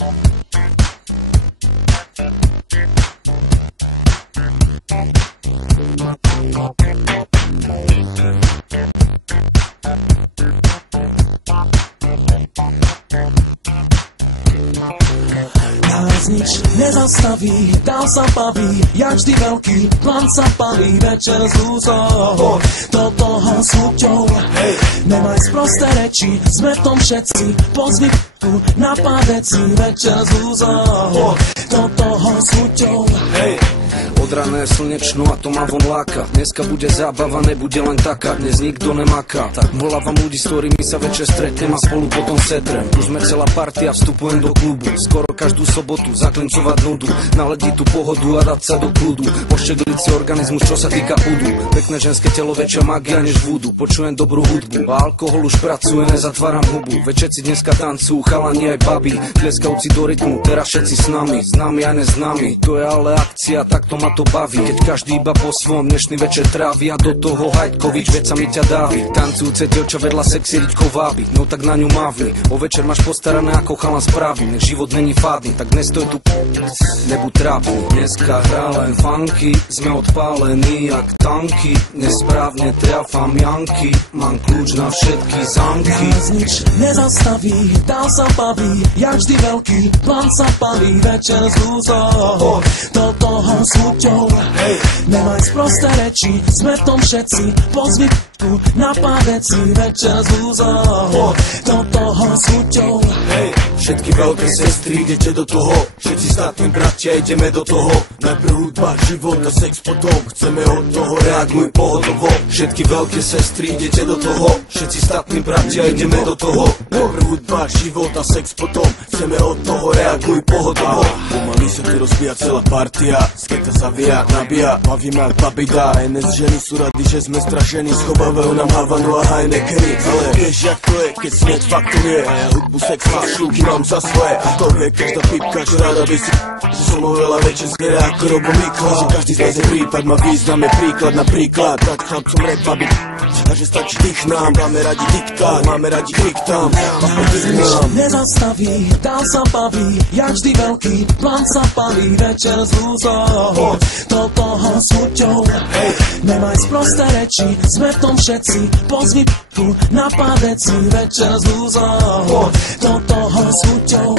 Nás nič nezastaví, dál sa baví, jak vždy veľký plán sa palí, večer s lúzou, do toho s chuťou. Nemaj sprosté reči, sme v tom všetci, pozvi p***ku na pádeci, večer s lúzou, do toho s chuťou. Od rána je slnečno a to ma von láka. Dneska bude zábava, nebude len taká. Dnes nikto nemaká. Tak volávam ľudí, s ktorými sa večer stretnem a spolu potom setrem. Už sme celá partia, vstupujem do klubu. Skoro každú sobotu zaklincovať nudu, naladiť tú pohodu a dať sa do kľudu. Poščegliť si organizmus, čo sa týka údu. Pekné ženské telo, väčšia magia než vúdu. Počujem dobrú hudbu a alkohol už pracuje, nezatváram hubu. Veď všetci dneska tancujú, chalani aj babi, tleskavci do rytmu, teraz všetci s nami, známi aj neznámi. To je ale akcia, takto ma to baví, keď každý iba po svom dnešný večer trávi a do toho Hajtkovič, veď sa mi ťa dávi. Tancujúce dievča vedľa sexy riďkou vábi, no tak na ňu mávni. O večer máš postarané ako chalan správny, nech život není fádny, tak nestoj tu nebuď trápny. Dneska hrá len funky, sme odpálení jak tanky, nesprávne triafam janky, mám kľúč na všetky zámky. Nás nič nezastaví, dál sa baví, jak vždy veľký plán sa palí, večer s lúzou, do toho s chuťou. Nemaj sprosté reči, sme v tom všetci, pozvi p***ku na pádeci, večer s lúzou, do toho s chuťou. Všetky veľké sestry, idete do toho, všetci statní bratia, ideme do toho. Najprv hudba, život a sex potom, chceme od toho, reaguj pohotovo. Všetky veľké sestry, idete do toho, všetci statní bratia, ideme do toho. Najprv hudba, život a sex potom, chceme od toho, reaguj pohotovo. Pomaly sa tu rozbíja celá partia, sketa zavia, nabíja, bavíme ak babida. NS ženy sú rady, že sme stražení, schovávajú nám Havanu a Heinekeny. Ale vieš jak to je, keď smet faktuje, a ja hudbu, sex, mašľúky mám za svoje. A to vie každá pipka, že rada by si že som ho veľa večer zbiera ako Robo Mikla. Že každý z nás je prípad, má význam, je príklad napríklad. Tak chlapcom rap, aby a že stačí dých nám, máme radi diktát, máme radi krik tam. Nič nezastaví, dál sa baví, jak vždy veľký plán sa palí, večer s lúzou, do toho s chuťou. Nemaj sprosté reči, sme v tom všetci, pozvi p***ku na pádeci, večer s lúzou, do toho s chuťou.